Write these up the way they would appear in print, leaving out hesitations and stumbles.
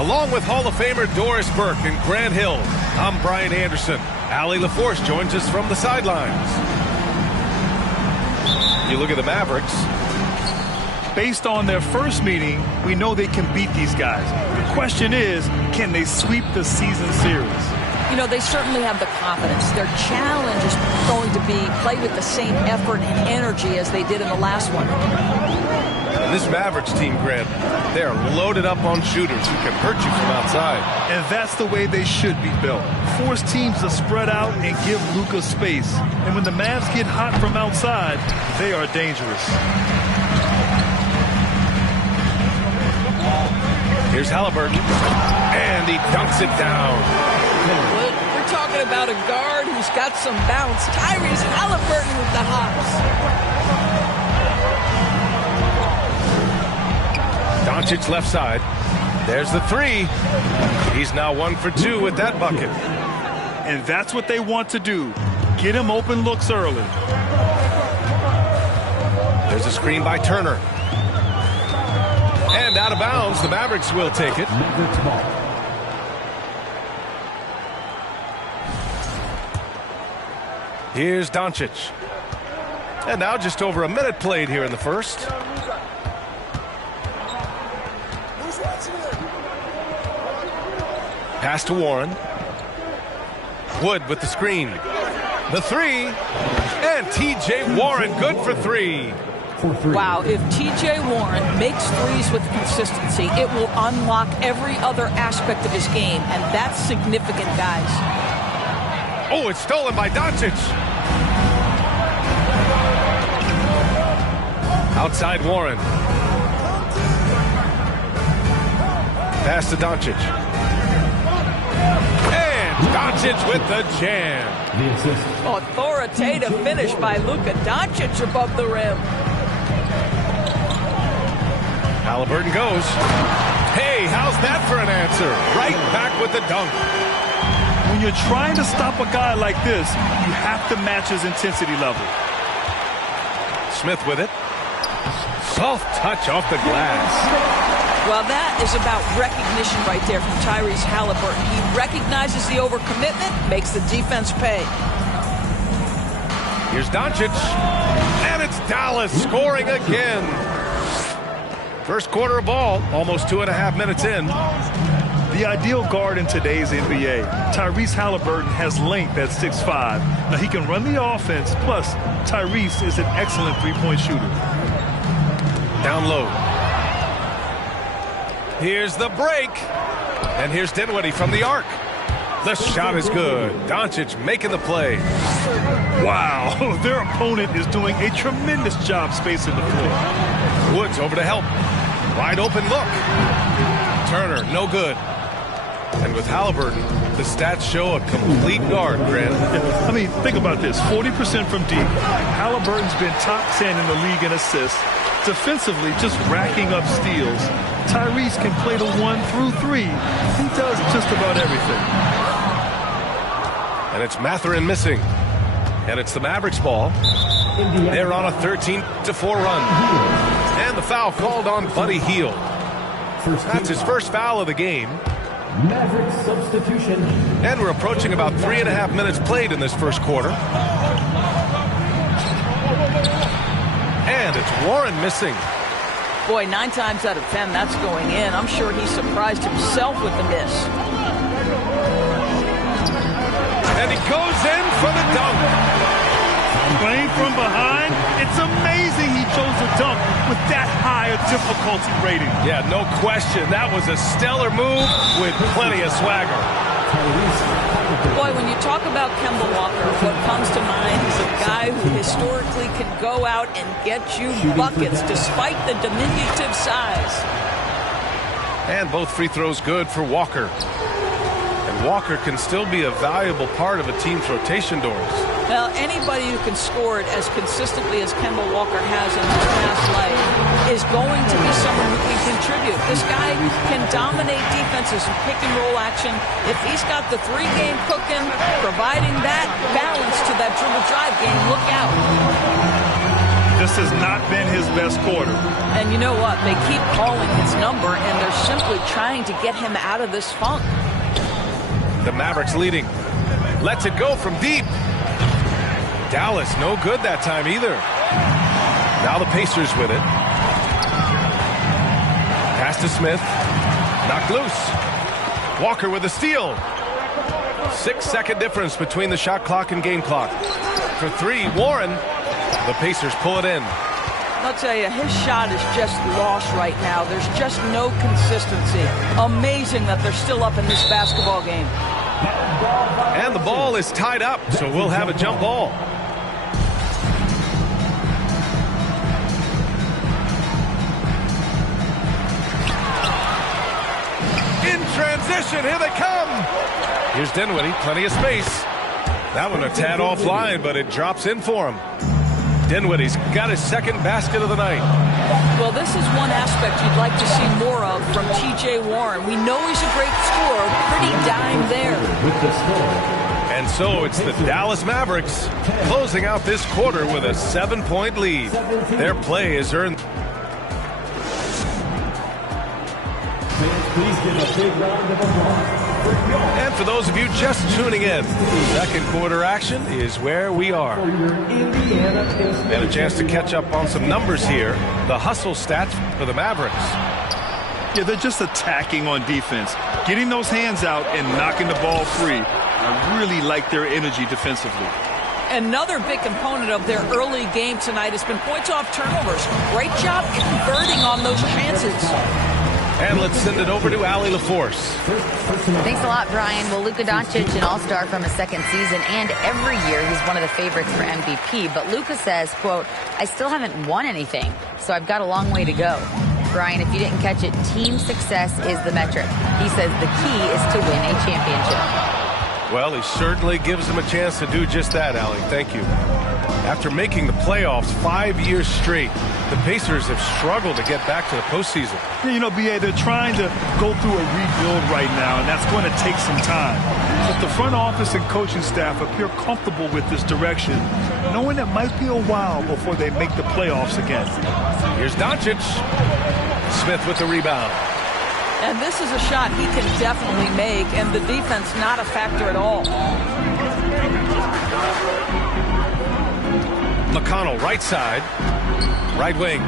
Along with Hall of Famer Doris Burke and Grant Hill, I'm Brian Anderson. Allie LaForce joins us from the sidelines. You look at the Mavericks. Based on their first meeting, we know they can beat these guys. The question is, can they sweep the season series? You know, they certainly have the confidence. Their challenge is going to be play with the same effort and energy as they did in the last one. And this Mavericks team, Grant, they are loaded up on shooters who can hurt you from outside. And that's the way they should be built. Force teams to spread out and give Luka space. And when the Mavs get hot from outside, they are dangerous. Here's Halliburton, and he dunks it down. We're talking about a guard who's got some bounce. Tyrese Halliburton with the hops. Doncic left side. There's the three. He's now 1 for 2 with that bucket. And that's what they want to do. Get him open looks early. There's a screen by Turner. And out of bounds, the Mavericks will take it. Here's Doncic. And now just over a minute played here in the first. Pass to Warren. Wood with the screen. The three. And T.J. Warren good for three. Wow, if T.J. Warren makes threes with consistency, it will unlock every other aspect of his game, and that's significant, guys. Oh, it's stolen by Doncic. Outside Warren. Pass to Doncic. And Doncic with the jam. Authoritative finish by Luka Doncic above the rim. Halliburton goes. Hey, how's that for an answer? Right back with the dunk. When you're trying to stop a guy like this, you have to match his intensity level. Smith with it. Soft touch off the glass. Well, that is about recognition right there from Tyrese Halliburton. He recognizes the overcommitment, makes the defense pay. Here's Doncic. And it's Dallas scoring again. First quarter of ball, almost 2.5 minutes in. The ideal guard in today's NBA. Tyrese Halliburton has length at 6'5". Now he can run the offense, plus Tyrese is an excellent three-point shooter. Down low. Here's the break. And here's Dinwiddie from the arc. The shot is good. Doncic making the play. Wow, their opponent is doing a tremendous job spacing the floor. Woods over to help. Wide open look. Turner, no good. And with Halliburton, the stats show a complete guard, Grant. I mean, think about this. 40% from deep. Halliburton's been top 10 in the league in assists. Defensively, just racking up steals. Tyrese can play the 1 through 3. He does just about everything. And it's Mathurin missing. And it's the Mavericks ball. They're on a 13-4 run. And the foul called on Buddy Hield. That's his first foul of the game. Maverick substitution. And we're approaching about 3.5 minutes played in this first quarter. And it's Warren missing. Boy, 9 times out of 10, that's going in. I'm sure he surprised himself with the miss. And he goes in for the dunk. Playing from behind, it's amazing he chose a dunk with that high a difficulty rating. Yeah, no question. That was a stellar move with plenty of swagger. Boy, when you talk about Kemba Walker, what comes to mind is a guy who historically can go out and get you buckets despite the diminutive size. And both free throws good for Walker. And Walker can still be a valuable part of a team's rotation doors. Well, anybody who can score it as consistently as Kemba Walker has in his past life is going to be someone who can contribute. This guy can dominate defenses in pick and roll action. If he's got the three-game cooking, providing that balance to that dribble drive game, look out. This has not been his best quarter. And you know what? They keep calling his number, and they're simply trying to get him out of this funk. The Mavericks leading. Lets it go from deep. Dallas no good that time either. Now the Pacers with it. Pass to Smith. Knocked loose. Walker with a steal. 6-second difference between the shot clock and game clock. For three, Warren. The Pacers pull it in. I'll tell you, his shot is just lost right now. There's just no consistency. Amazing that they're still up in this basketball game. And the ball is tied up, so we'll have a jump ball. In transition, here they come. Here's Dinwiddie, plenty of space. That one a tad offline, but it drops in for him. Dinwiddie's got his second basket of the night. Well, this is one aspect you'd like to see more of from T.J. Warren. We know he's a great scorer, pretty dime there. And so it's the Dallas Mavericks closing out this quarter with a 7-point lead. Their play is earned. Please give a big round of applause. And for those of you just tuning in, second quarter action is where we are. And a chance to catch up on some numbers here. The hustle stats for the Mavericks. Yeah, they're just attacking on defense. Getting those hands out and knocking the ball free. I really like their energy defensively. Another big component of their early game tonight has been points off turnovers. Great job converting on those chances. And let's send it over to Allie LaForce. Thanks a lot, Brian. Well, Luka Doncic, an all-star from his second season, and every year he's one of the favorites for MVP. But Luka says, quote, I still haven't won anything, so I've got a long way to go. Brian, if you didn't catch it, team success is the metric. He says the key is to win a championship. Well, he certainly gives them a chance to do just that, Allie. Thank you. After making the playoffs 5 years straight, the Pacers have struggled to get back to the postseason. You know, B.A., they're trying to go through a rebuild right now, and that's going to take some time. But the front office and coaching staff appear comfortable with this direction, knowing it might be a while before they make the playoffs again. Here's Doncic. Smith with the rebound. And this is a shot he can definitely make, and the defense not a factor at all. McConnell, right side, right wing.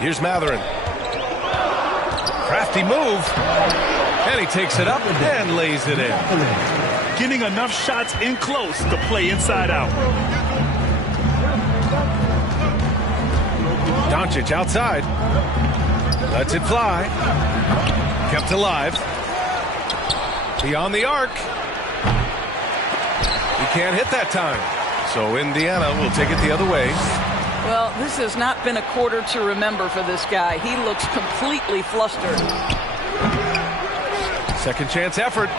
Here's Mathurin. Crafty move. And he takes it up and lays it in. Getting enough shots in close to play inside out. Doncic outside. Lets it fly. Kept alive. Beyond the arc. He can't hit that time. So Indiana will take it the other way. Well, this has not been a quarter to remember for this guy. He looks completely flustered. Second chance effort.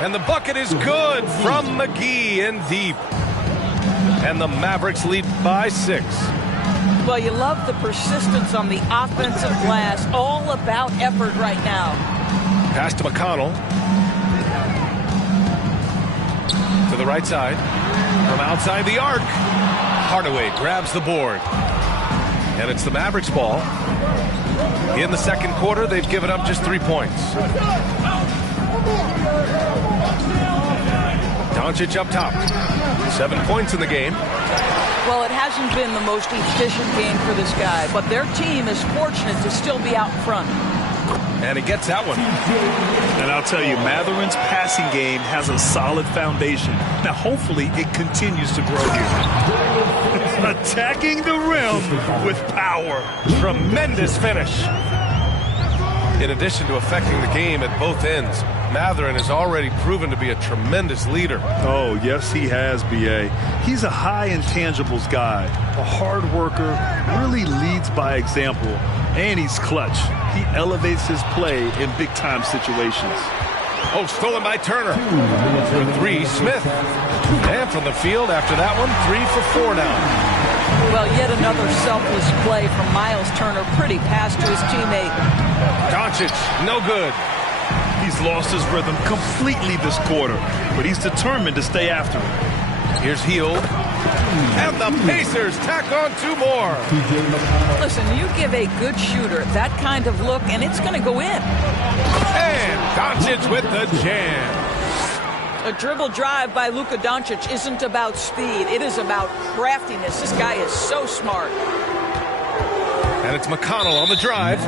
And the bucket is good from McGee in deep. And the Mavericks lead by 6. Well, you love the persistence on the offensive glass. All about effort right now. Pass to McConnell. To the right side. From outside the arc. Hardaway grabs the board. And it's the Mavericks ball. In the second quarter, they've given up just 3 points. Doncic up top. 7 points in the game. Well, it hasn't been the most efficient game for this guy, but their team is fortunate to still be out in front. And he gets that one. And I'll tell you, Mathurin's passing game has a solid foundation. Now, hopefully, it continues to grow here. Attacking the rim with power. Tremendous finish. In addition to affecting the game at both ends, Mathurin has already proven to be a tremendous leader. Oh, yes, he has, B.A. He's a high intangibles guy, a hard worker, really leads by example, and he's clutch. He elevates his play in big-time situations. Oh, stolen by Turner. For three, Smith. And from the field after that one, 3 for 4 now. Well, yet another selfless play from Miles Turner. Pretty pass to his teammate. Doncic, no good. He's lost his rhythm completely this quarter, but he's determined to stay after it. Here's Hield. And the Pacers tack on 2 more. Listen, you give a good shooter that kind of look, and it's going to go in. And Doncic with the jam. A dribble drive by Luka Doncic isn't about speed. It is about craftiness. This guy is so smart. And it's McConnell on the drive.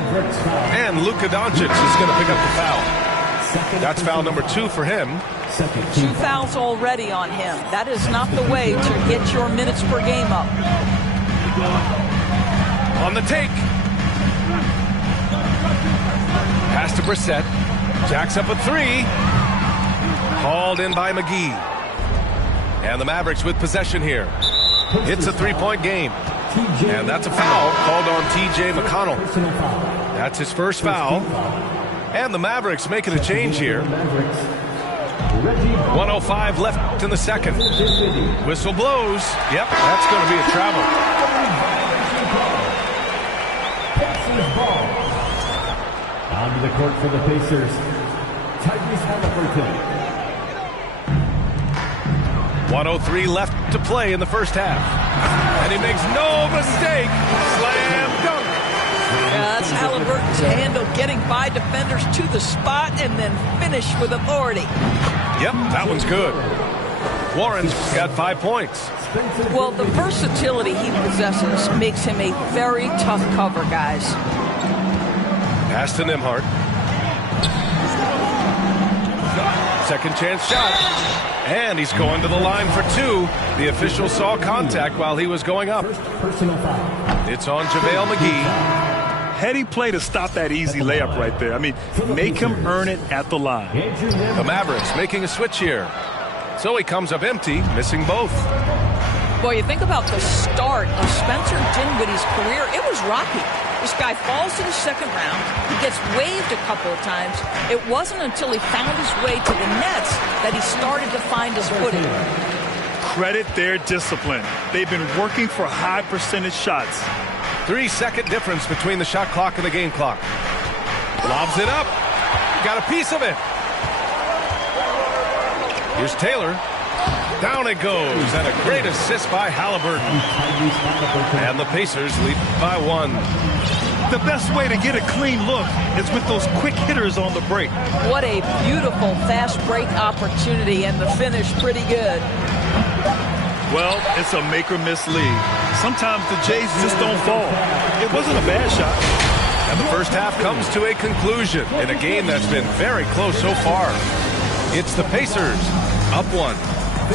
And Luka Doncic is going to pick up the foul. That's foul number 2 for him. 2 fouls already on him. That is not the way to get your minutes per game up. On the take. Pass to Brissett. Jacks up a 3. Called in by McGee. And the Mavericks with possession here. It's a 3-point game. And that's a foul called on T.J. McConnell. That's his first foul. And the Mavericks making a change here. 1:05 left in the second. Whistle blows. Yep, that's going to be a travel. Onto the court for the Pacers, Tyrese Haliburton. 1:03 left to play in the first half. And he makes no mistake. Slam dunk. That's Haliburton's handle, getting by defenders to the spot and then finish with authority. Yep, that one's good. Warren's got 5 points. Well, the versatility he possesses makes him a very tough cover, guys. Pass to Nembhard. Second chance shot. And he's going to the line for 2. The official saw contact while he was going up. It's on JaVale McGee. Heady play to stop that easy layup right there. I mean, make him earn it at the line. The Mavericks making a switch here. So he comes up empty, missing both. Boy, you think about the start of Spencer Dinwiddie's career. It was rocky. This guy falls to the second round. He gets waived a couple of times. It wasn't until he found his way to the Nets that he started to find his footing. Credit their discipline. They've been working for high percentage shots. 3-second difference between the shot clock and the game clock. Lobs it up. Got a piece of it. Here's Taylor. Down it goes. And a great assist by Haliburton. And the Pacers lead by 1. The best way to get a clean look is with those quick hitters on the break. What a beautiful fast break opportunity, and the finish pretty good. Well, it's a make-or-miss league. Sometimes the Jays just don't fall. It wasn't a bad shot. And the first half comes to a conclusion in a game that's been very close so far. It's the Pacers up 1.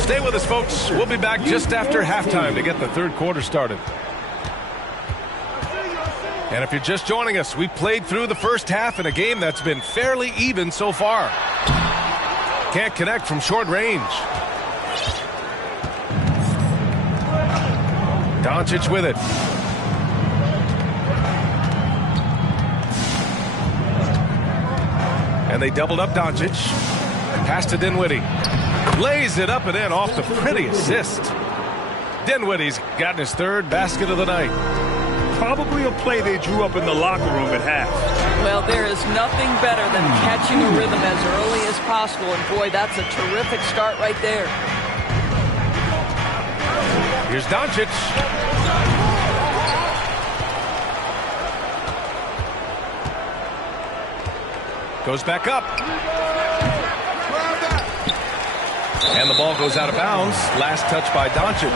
Stay with us, folks. We'll be back just after halftime to get the third quarter started. And if you're just joining us, we played through the first half in a game that's been fairly even so far. Can't connect from short range. Doncic with it. And they doubled up Doncic. Pass to Dinwiddie. Lays it up and in off the pretty assist. Dinwiddie's gotten his 3rd basket of the night. Probably a play they drew up in the locker room at half. Well, there is nothing better than catching a rhythm as early as possible. And boy, that's a terrific start right there. Here's Doncic. Goes back up. And the ball goes out of bounds. Last touch by Doncic.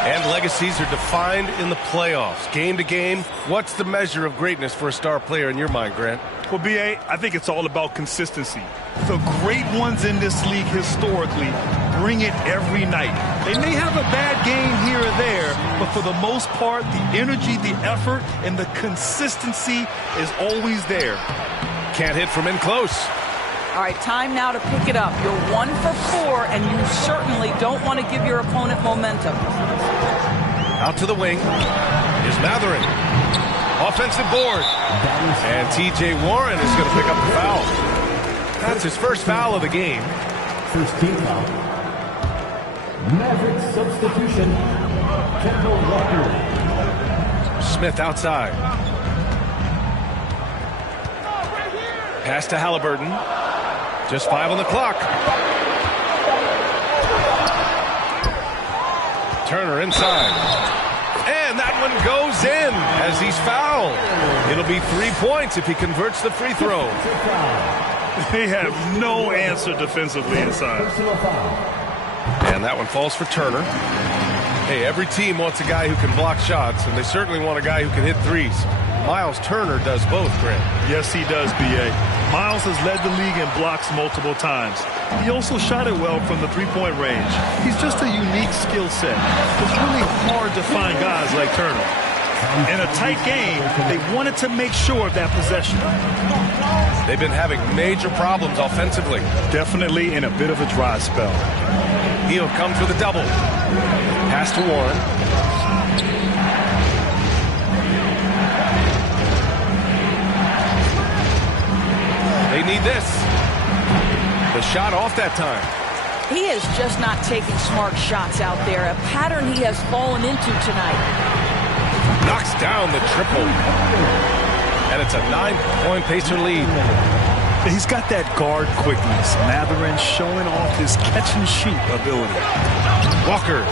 And legacies are defined in the playoffs. Game to game, what's the measure of greatness for a star player in your mind, Grant? Well, B.A., I think it's all about consistency. The great ones in this league historically bring it every night. They may have a bad game here or there, but for the most part, the energy, the effort, and the consistency is always there. Can't hit from in close. All right, time now to pick it up. You're 1 for 4, and you certainly don't want to give your opponent momentum. Out to the wing. Here's Mathurin. Offensive board. And T.J. Warren is going to pick up the foul. That's his first foul of the game. First team foul. Maverick substitution. Kemba Walker. Smith outside. Pass to Halliburton. Just 5 on the clock. Turner inside. And that one goes in as he's fouled. It'll be 3 points if he converts the free throw. They have no answer defensively inside. And that one falls for Turner. Hey, every team wants a guy who can block shots, and they certainly want a guy who can hit threes. Miles Turner does both, Grant. Yes, he does, B.A. Miles has led the league in blocks multiple times. He also shot it well from the three-point range. He's just a unique skill set. It's really hard to find guys like Turner. In a tight game, they wanted to make sure of that possession. They've been having major problems offensively. Definitely in a bit of a dry spell. He'll come for the double. Pass to Warren. They need this. The shot off that time. He is just not taking smart shots out there, a pattern he has fallen into tonight. Knocks down the triple. And it's a 9-point Pacer lead. He's got that guard quickness. Mathurin showing off his catch-and-shoot ability. Walker.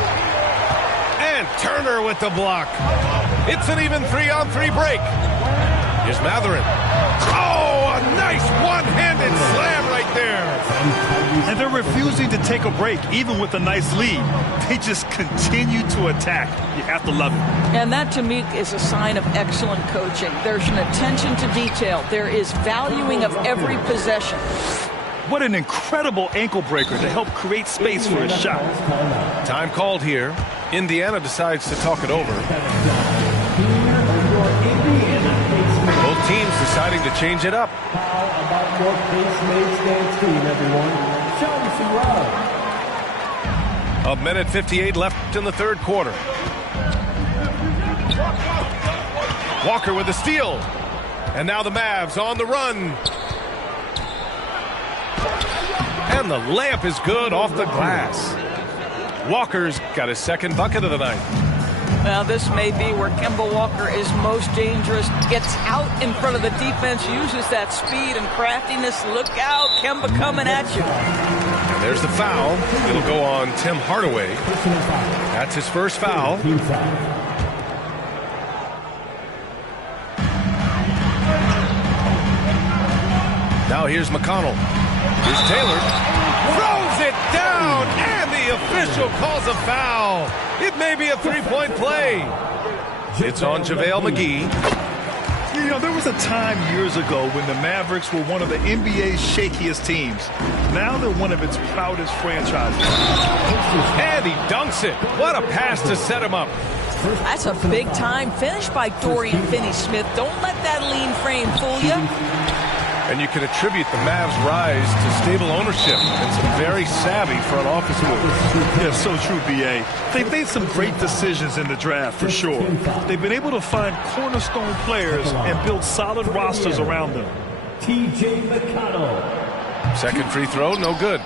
And Turner with the block. It's an even 3-on-3 break. Here's Mathurin. Oh, a nice one-handed slam right there. And they're refusing to take a break, even with a nice lead. They just continue to attack. You have to love it. And that, to me, is a sign of excellent coaching. There's an attention to detail. There is valuing of every possession. What an incredible ankle breaker to help create space for a shot. Time called here. Indiana decides to talk it over. Both teams deciding to change it up. How about your Pace-Mates dance team, everyone? Show them some love. 1:58 left in the third quarter. Walker with a steal. And now the Mavs on the run. And the layup is good off the glass. Walker's got his second bucket of the night. Now, this may be where Kemba Walker is most dangerous. Gets out in front of the defense, uses that speed and craftiness. Look out, Kemba coming at you. And there's the foul. It'll go on Tim Hardaway. That's his first foul. Now here's McConnell. Here's Taylor. Throws it down, and the official calls a foul. It may be a three-point play. It's on JaVale McGee. You know, there was a time years ago when the Mavericks were one of the NBA's shakiest teams. Now they're one of its proudest franchises. And he dunks it. What a pass to set him up. That's a big-time finish by Dorian Finney-Smith. Don't let that lean frame fool you. And you can attribute the Mavs' rise to stable ownership and some very savvy front office moves. Yeah, so true, B.A. They've made some great decisions in the draft, for sure. They've been able to find cornerstone players and build solid rosters around them. T.J. McConnell. Second free throw, no good.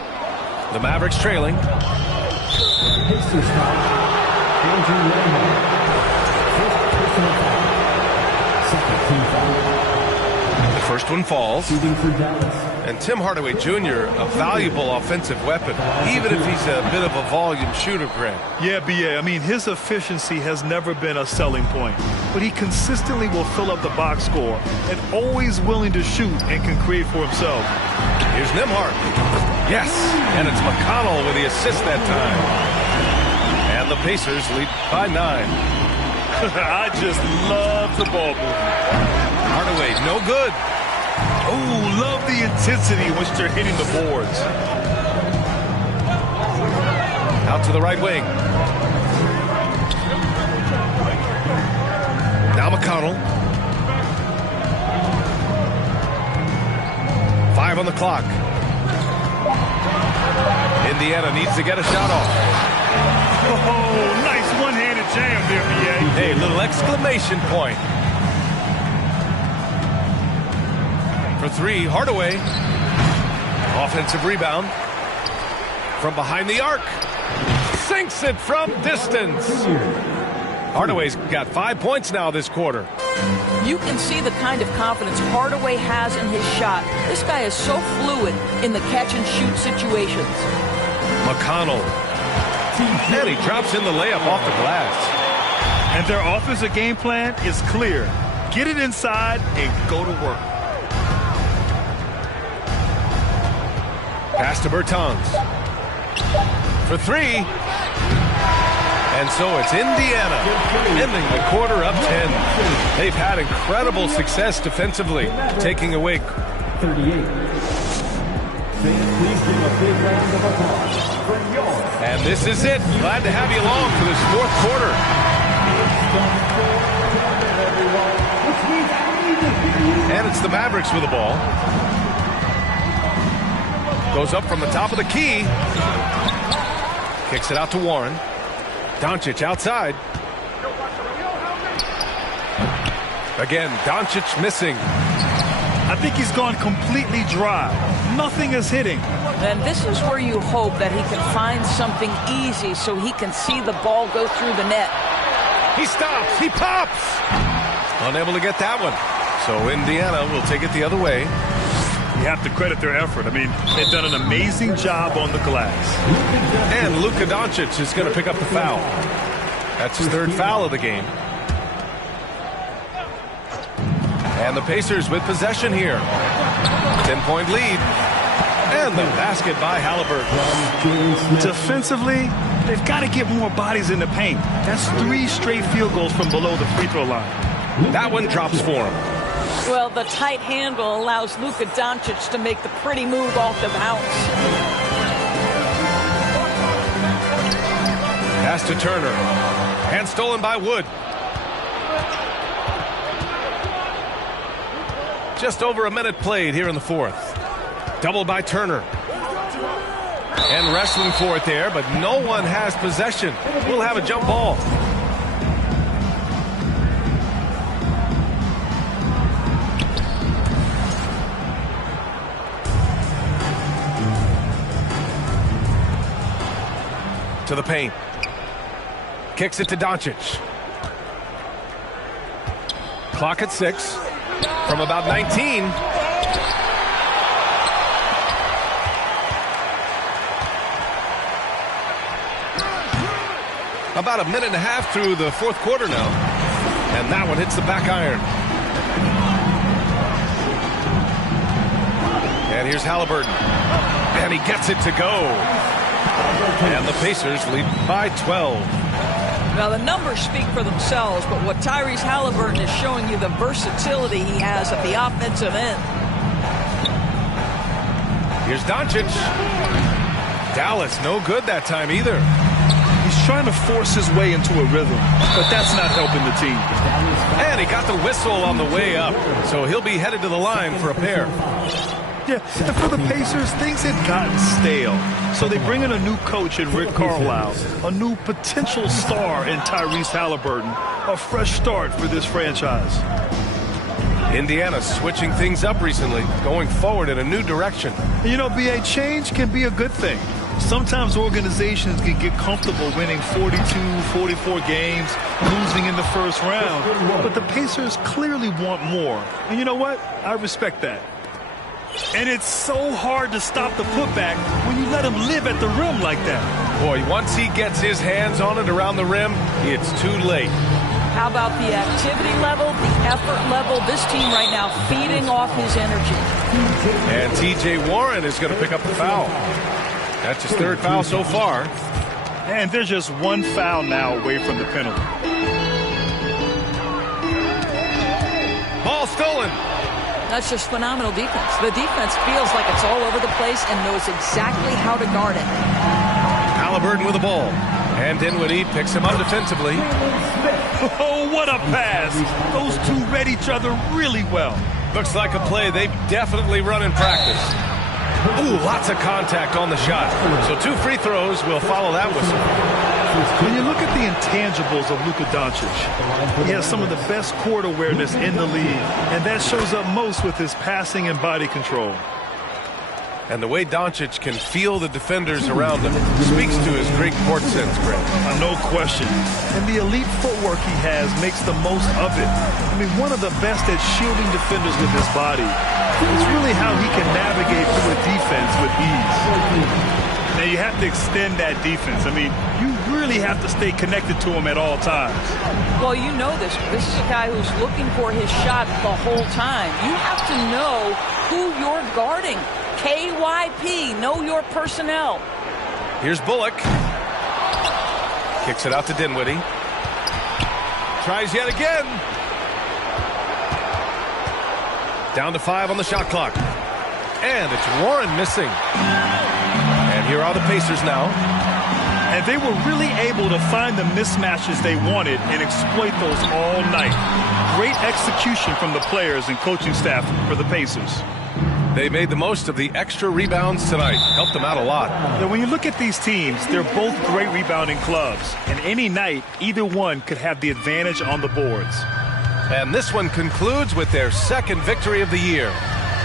The Mavericks trailing. Pacers foul. Andrew Lamar. First personal foul. Second team foul. First one falls. Shooting for Dallas. And Tim Hardaway Jr., a valuable offensive weapon, even if he's a bit of a volume shooter, Grant. Yeah, B.A., I mean, his efficiency has never been a selling point, but he consistently will fill up the box score and always willing to shoot and can create for himself. Here's Nembhard. Yes, and it's McConnell with the assist that time. And the Pacers lead by 9. I just love the ball movement. Hardaway, no good. Oh, love the intensity in which they're hitting the boards. Out to the right wing. Now McConnell. 5 on the clock. Indiana needs to get a shot off. Oh, nice one-handed jam there, B.A. Hey, little exclamation point. For three, Hardaway. Offensive rebound. From behind the arc. Sinks it from distance. Hardaway's got 5 points now this quarter. You can see the kind of confidence Hardaway has in his shot. This guy is so fluid in the catch-and-shoot situations. McConnell. And he drops in the layup off the glass. And their offensive game plan is clear. Get it inside and go to work. Pass to Bertans. For three. And so it's Indiana ending the quarter up 10. They've had incredible success defensively, taking away. 38. Please give a big round of applause for your. And this is it. Glad to have you along for this fourth quarter. And it's the Mavericks with the ball. Goes up from the top of the key. Kicks it out to Warren. Doncic outside. Again, Doncic missing. I think he's gone completely dry. Nothing is hitting. And this is where you hope that he can find something easy so he can see the ball go through the net. He stops. He pops. Unable to get that one. So Indiana will take it the other way. You have to credit their effort. I mean, they've done an amazing job on the glass. And Luka Doncic is going to pick up the foul. That's his third foul of the game. And the Pacers with possession here. 10-point lead. And the basket by Haliburton. Defensively, they've got to get more bodies in the paint. That's 3 straight field goals from below the free throw line. That one drops for him. Well, the tight handle allows Luka Doncic to make the pretty move off the bounce. Pass to Turner. And stolen by Wood. Just over a minute played here in the fourth. Doubled by Turner. And wrestling for it there, but no one has possession. We'll have a jump ball. To the paint. Kicks it to Doncic. Clock at 6. From about 19. About a minute and a half through the fourth quarter now. And that one hits the back iron. And here's Haliburton. And he gets it to go. And the Pacers lead by 12. Now, the numbers speak for themselves, but what Tyrese Haliburton is showing you the versatility he has at the offensive end. Here's Doncic. Dallas, no good that time either. He's trying to force his way into a rhythm, but that's not helping the team. And he got the whistle on the way up, so he'll be headed to the line for a pair. Yeah, and for the Pacers, things had gotten stale. So they bring in a new coach in Rick Carlisle, a new potential star in Tyrese Haliburton, a fresh start for this franchise. Indiana switching things up recently, going forward in a new direction. You know, B.A., change can be a good thing. Sometimes organizations can get comfortable winning 42, 44 games, losing in the first round. But the Pacers clearly want more. And you know what? I respect that. And it's so hard to stop the putback when you let him live at the rim like that. Boy, once he gets his hands on it around the rim, it's too late. How about the activity level, the effort level? This team right now feeding off his energy. And T.J. Warren is going to pick up the foul. That's his third foul so far. And there's just one foul now away from the penalty. Ball stolen. That's just phenomenal defense. The defense feels like it's all over the place and knows exactly how to guard it. Haliburton with the ball. And Dinwiddie picks him up defensively. Oh, what a pass. Those two read each other really well. Looks like a play they've definitely run in practice. Ooh, lots of contact on the shot. So 2 free throws will follow that whistle. When you look at the intangibles of Luka Doncic, he has some of the best court awareness in the league, and that shows up most with his passing and body control. And the way Doncic can feel the defenders around him speaks to his great court sense, Greg. No question. And the elite footwork he has makes the most of it. I mean, one of the best at shielding defenders with his body. It's really how he can navigate through a defense with ease. Now, you have to extend that defense. I mean, you really have to stay connected to him at all times. Well, you know this. This is a guy who's looking for his shot the whole time. You have to know who you're guarding. KYP, know your personnel. Here's Bullock. Kicks it out to Dinwiddie. Tries yet again. Down to 5 on the shot clock. And it's Warren missing. And here are the Pacers now. And they were really able to find the mismatches they wanted and exploit those all night. Great execution from the players and coaching staff for the Pacers. They made the most of the extra rebounds tonight. Helped them out a lot. Now, when you look at these teams, they're both great rebounding clubs. And any night, either one could have the advantage on the boards. And this one concludes with their 2nd victory of the year.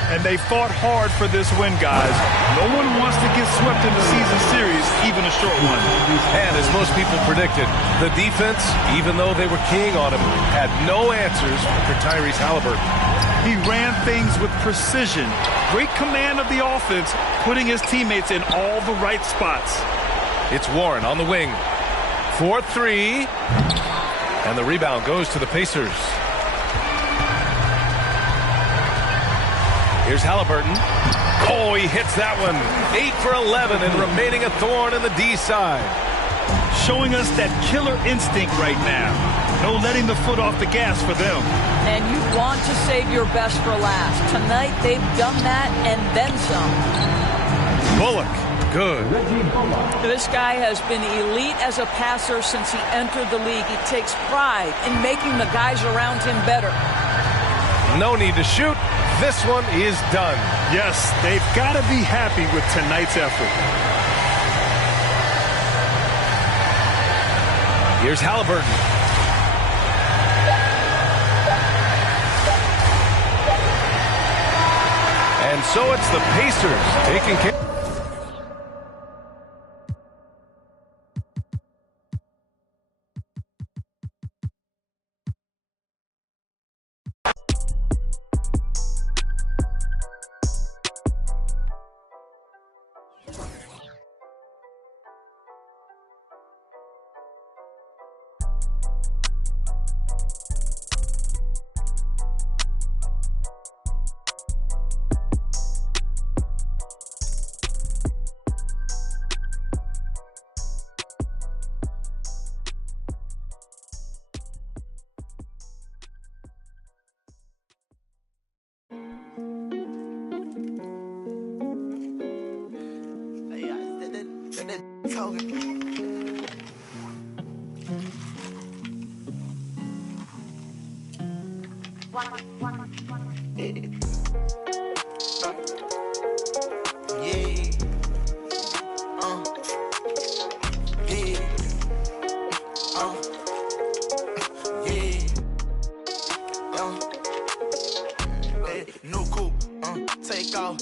And they fought hard for this win, guys. No one wants to get swept in the season series, even a short one. And as most people predicted, the defense, even though they were keying on him, had no answers for Tyrese Halliburton. He ran things with precision. Great command of the offense, putting his teammates in all the right spots. It's Warren on the wing. 4-3. And the rebound goes to the Pacers. Here's Halliburton. Oh, he hits that one. 8 for 11 and remaining a thorn in the D side. Showing us that killer instinct right now. No letting the foot off the gas for them. And you want to save your best for last. Tonight, they've done that and then some. Bullock, good. This guy has been elite as a passer since he entered the league. He takes pride in making the guys around him better. No need to shoot. This one is done. Yes, they've got to be happy with tonight's effort. Here's Halliburton. And so it's the Pacers taking care.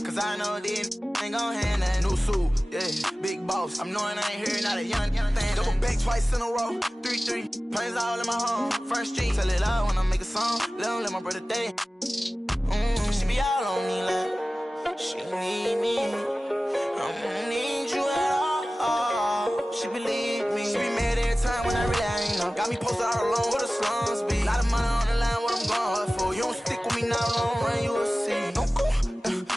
Cause I know this ain't gon' hand that new suit, yeah. Big boss, I'm knowing I ain't here, not a young thing. Double back twice in a row, 3-3. Planes all in my home, First Street. Tell it loud when I make a song, let my brother day. She be all on me like, she need me. I don't need you at all. She believe me. She be mad every time when I really ain't know. Got me posted all alone where the slums be. Lot of money on the line, what I'm going hard for. You don't stick with me now, don't run, you will see. Don't go.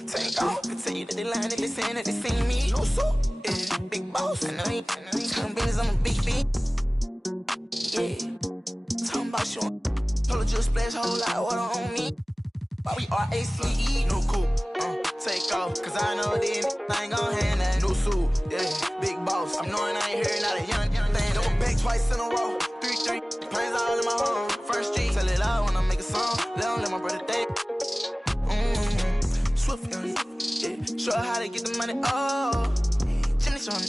Take off, continue that they lying and they saying that they seen me. No so, yeah, big boss. And I ain't talking business, I'm a big beat. Yeah, talking about you. Told her just splash a whole lot of water on me. Why we R-A-C-E, no cool. Take off, cause I know this I ain't gon' hand that new suit. Yeah, big boss. I'm knowing I ain't here, not a young thing. Double back twice in a row, 3-3. Planes all in my home, First Street. Tell it loud when I make a song, let my brother day. Swift, yeah. Sure how to get the money, oh. Jimmy Swan,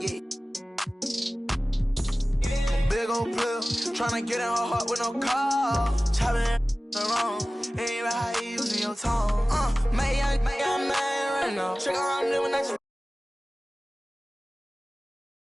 yeah. Big old player, tryna get in her heart with no call. Chopping wrong, ain't right how you using your tongue. Man right now. Check out, I'm living next.